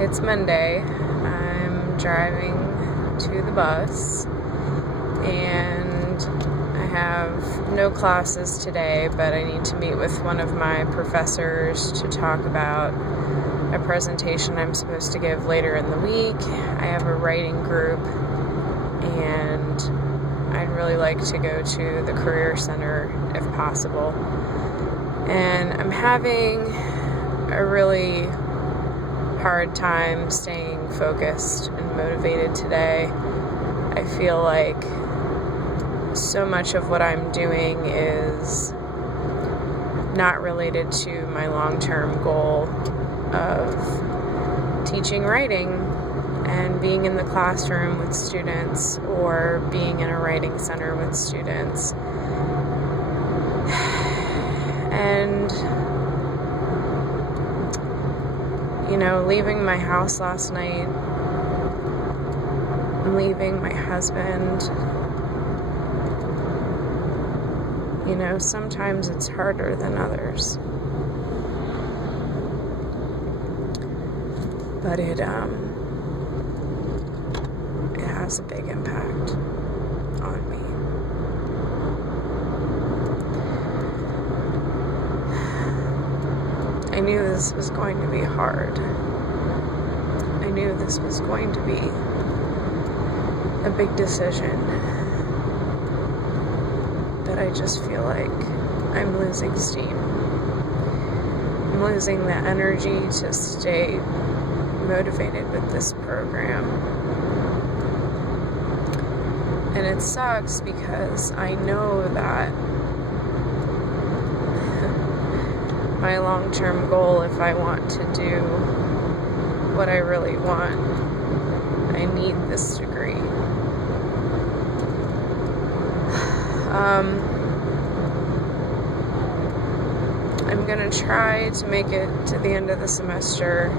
It's Monday. I'm driving to the bus, and I have no classes today, but I need to meet with one of my professors to talk about a presentation I'm supposed to give later in the week. I have a writing group, and I'd really like to go to the Career Center if possible. And I'm having a really hard time staying focused and motivated today. I feel like so much of what I'm doing is not related to my long-term goal of teaching writing and being in the classroom with students or being in a writing center with students. And leaving my house last night, leaving my husband, sometimes it's harder than others. But it has a big impact on me. I knew this was going to be hard. I knew this was going to be a big decision. But I just feel like I'm losing steam. I'm losing the energy to stay motivated with this program. And it sucks because I know that my long-term goal, if I want to do what I really want, I need this degree. I'm gonna try to make it to the end of the semester.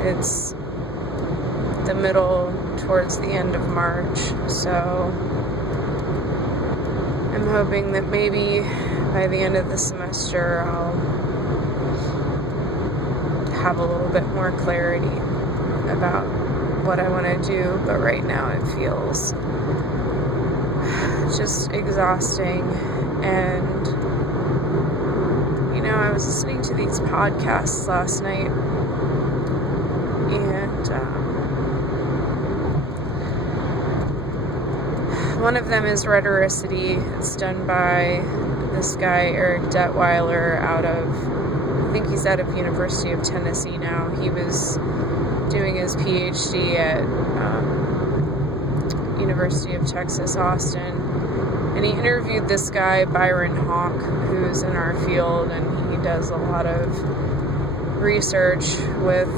It's the middle towards the end of March, so I'm hoping that maybe by the end of the semester I'll have a little bit more clarity about what I want to do, but right now it feels just exhausting. And I was listening to these podcasts last night, and one of them is Rhetoricity. It's done by this guy, Eric Detweiler, I think he's out of University of Tennessee now. He was doing his PhD at University of Texas, Austin. And he interviewed this guy, Byron Hawk, who's in our field, and he does a lot of research with,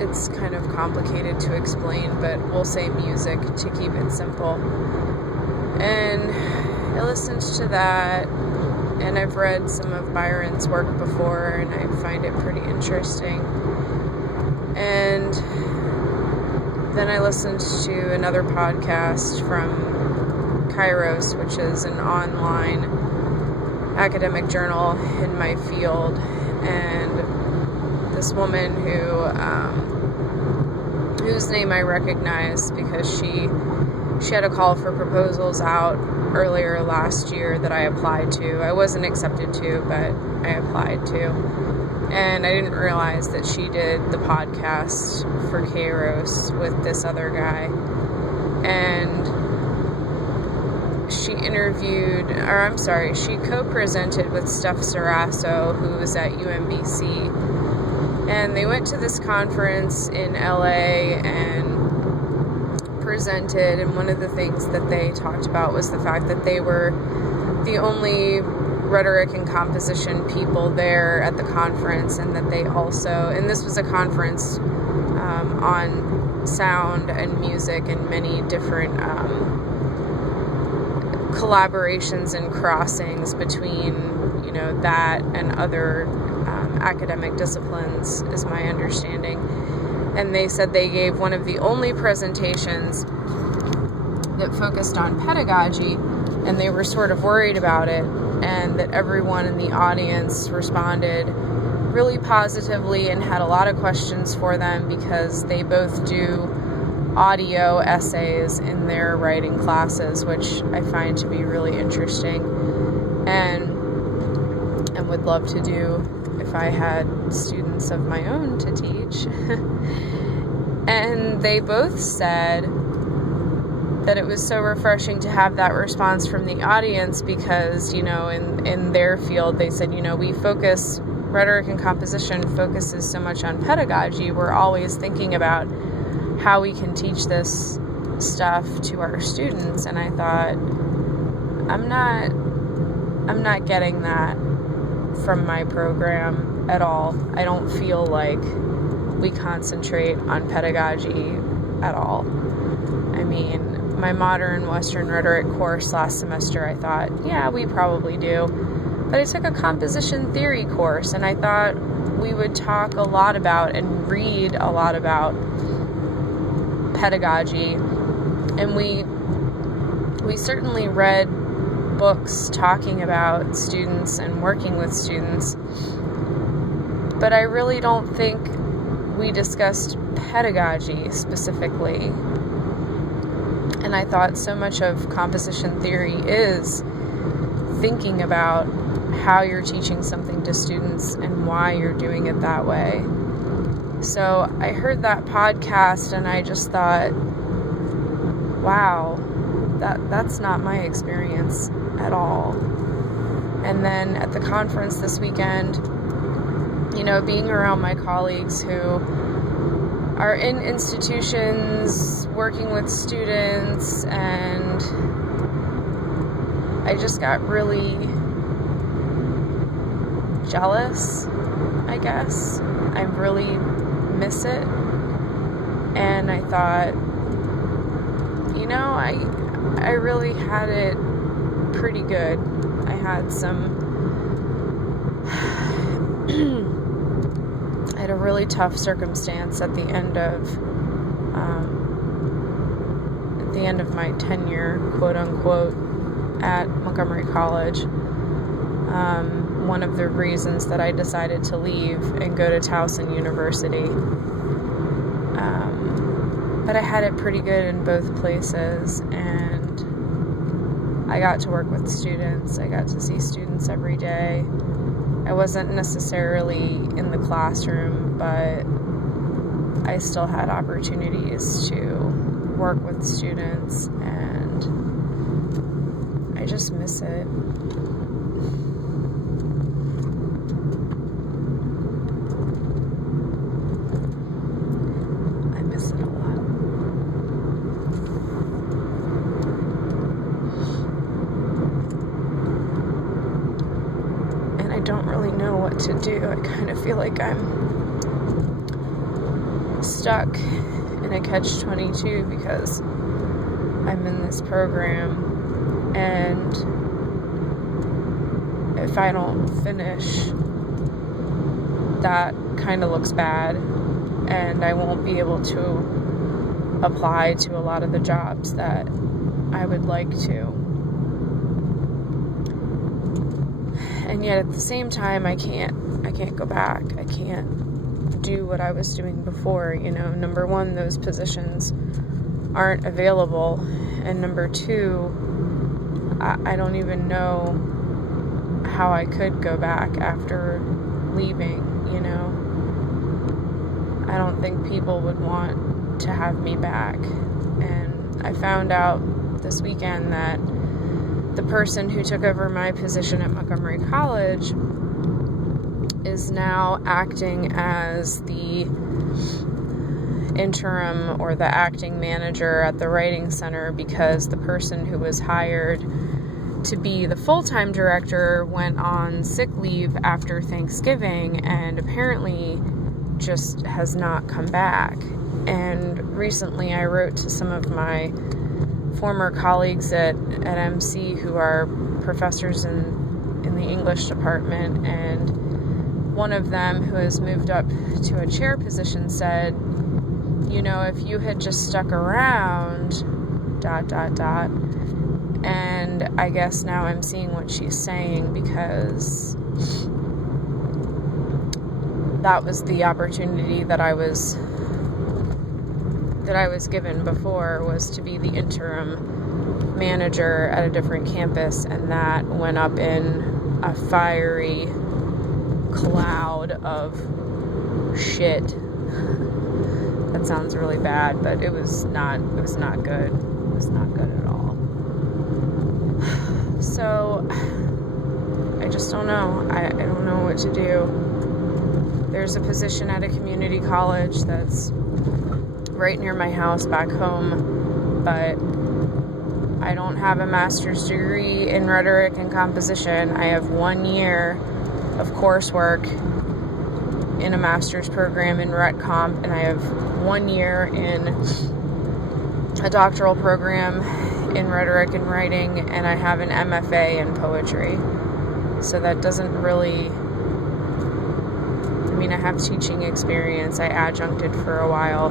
it's kind of complicated to explain, but we'll say music to keep it simple. And I listened to that, and I've read some of Byron's work before, and I find it pretty interesting. And then I listened to another podcast from Kairos, which is an online academic journal in my field, and this woman whose name I recognize because she had a call for proposals out earlier last year that I applied to. I wasn't accepted to, but I applied to. And I didn't realize that she did the podcast for Kairos with this other guy. And she she co-presented with Steph Sarasso, who was at UMBC. And they went to this conference in LA and presented, and one of the things that they talked about was the fact that they were the only rhetoric and composition people there at the conference, and that they also, and this was a conference on sound and music and many different collaborations and crossings between that and other academic disciplines, is my understanding. And they said they gave one of the only presentations that focused on pedagogy, and they were sort of worried about it and that everyone in the audience responded really positively and had a lot of questions for them because they both do audio essays in their writing classes, which I find to be really interesting and would love to do if I had students of my own to teach. And they both said that it was so refreshing to have that response from the audience because, in their field, they said, rhetoric and composition focuses so much on pedagogy. We're always thinking about how we can teach this stuff to our students. And I thought, I'm not getting that from my program at all. I don't feel like we concentrate on pedagogy at all. I mean, my modern Western rhetoric course last semester, I thought, yeah, we probably do. But I took a composition theory course, and I thought we would talk a lot about and read a lot about pedagogy. And we certainly read books talking about students and working with students, but I really don't think we discussed pedagogy specifically. And I thought so much of composition theory is thinking about how you're teaching something to students and why you're doing it that way. So I heard that podcast and I just thought, wow, that's not my experience at all. And then at the conference this weekend, being around my colleagues who are in institutions working with students, and I just got really jealous, I guess. I really miss it. And I thought, I really had it pretty good. I had I had a really tough circumstance at the end of my tenure, quote unquote, at Montgomery College. One of the reasons that I decided to leave and go to Towson University. But I had it pretty good in both places, and I got to work with students. I got to see students every day. I wasn't necessarily in the classroom, but I still had opportunities to work with students, and I just miss it. I miss it a lot. And I don't really know what to do. I kind of feel like I'm stuck in a catch-22 because I'm in this program, and if I don't finish, that kind of looks bad, and I won't be able to apply to a lot of the jobs that I would like to. And yet at the same time, I can't go back. I can't do what I was doing before. Number one, those positions aren't available, and number two, I don't even know how I could go back after leaving. I don't think people would want to have me back. And I found out this weekend that the person who took over my position at Montgomery College is now acting as the interim or the acting manager at the Writing Center because the person who was hired to be the full-time director went on sick leave after Thanksgiving and apparently just has not come back. And recently I wrote to some of my former colleagues at MC who are professors in the English department, and one of them who has moved up to a chair position said, if you had just stuck around, ... And I guess now I'm seeing what she's saying, because that was the opportunity that I was given before, was to be the interim manager at a different campus, and that went up in a fiery cloud of shit. That sounds really bad, but it was not good. It was not good at all. So I just don't know. I don't know what to do. There's a position at a community college that's right near my house back home, but I don't have a master's degree in rhetoric and composition. I have 1 year of coursework in a master's program in Rhet Comp, and I have 1 year in a doctoral program in rhetoric and writing, and I have an MFA in poetry. So that doesn't really, I mean, I have teaching experience. I adjuncted for a while,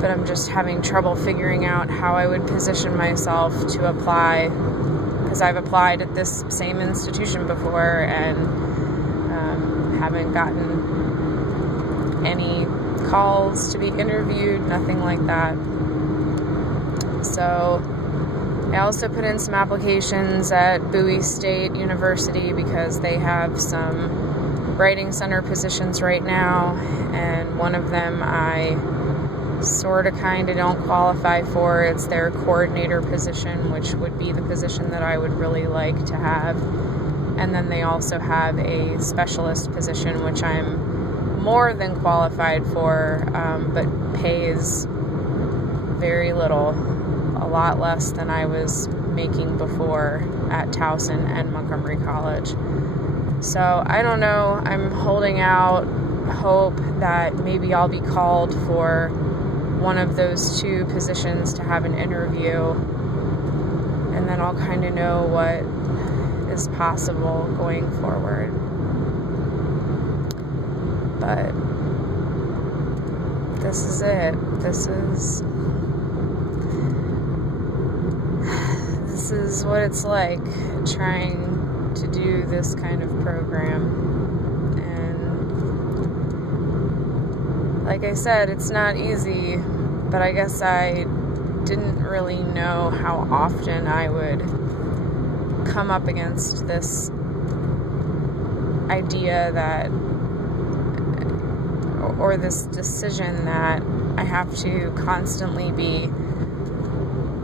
but I'm just having trouble figuring out how I would position myself to apply, because I've applied at this same institution before and haven't gotten any calls to be interviewed, nothing like that. So I also put in some applications at Bowie State University, because they have some writing center positions right now, and one of them I sort of kind of don't qualify for. It's their coordinator position, which would be the position that I would really like to have. And then they also have a specialist position, which I'm more than qualified for, but pays very little, a lot less than I was making before at Towson and Montgomery College. So I don't know. I'm holding out hope that maybe I'll be called for one of those two positions to have an interview, and then I'll kind of know what is possible going forward. But this is it. This is what it's like trying to do this kind of program. And like I said, it's not easy, but I guess I didn't really know how often I would come up against this idea that, or this decision that I have to constantly be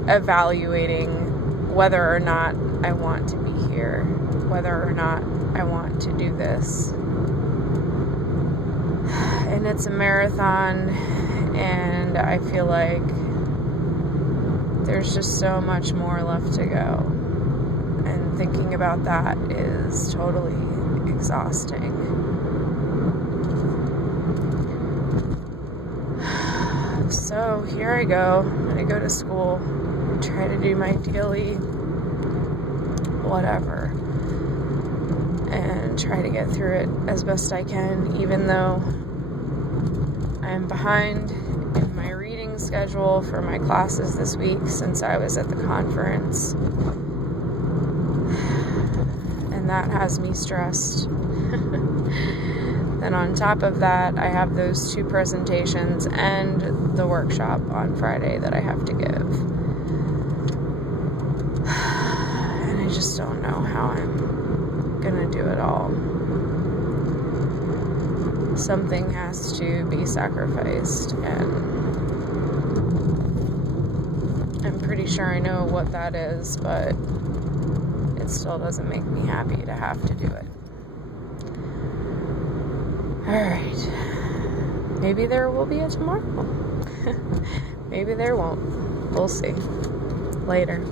evaluating whether or not I want to be here, whether or not I want to do this. And it's a marathon, and I feel like there's just so much more left to go. And thinking about that is totally exhausting. So here I go. I'm gonna go to school, try to do my daily whatever, and try to get through it as best I can, even though I'm behind in my reading schedule for my classes this week since I was at the conference. And that has me stressed. Then on top of that, I have those two presentations and the workshop on Friday that I have to give. And I just don't know how I'm gonna do it all. Something has to be sacrificed, and I'm pretty sure I know what that is, but it still doesn't make me happy to have to do it. Alright. Maybe there will be a tomorrow. Maybe there won't. We'll see. Later.